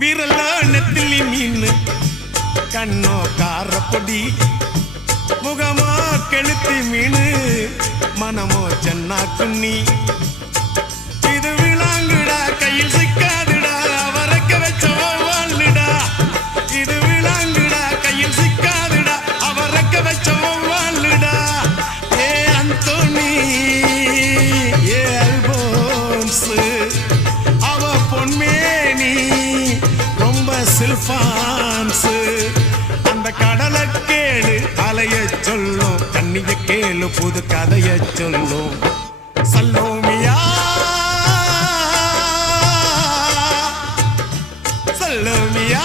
விரலோ நெத்திலி மீன் கண்ணோ காரப்பொடி முகமோ கெளுத்தி மீன் மனமோ சென்னா குன்னி இது விளாங்குடா கையில் சிக்காதுடா அவரக்க வச்ச வாழ்டா இது விளாங்குடா கையில் சிக்காதுடா அவரக்க வச்ச வாழ்டா ஏ அந்தோனி ஏ அல்போன்ஸ் அவ பொன்மேனி ரொம்ப சில்பான்ஸ் அந்த கடலை கேளு அலைய சொல்லும் கண்ணிய கேளு புது கதைய சொல்லும் சல்லோமியா சல்லோமியா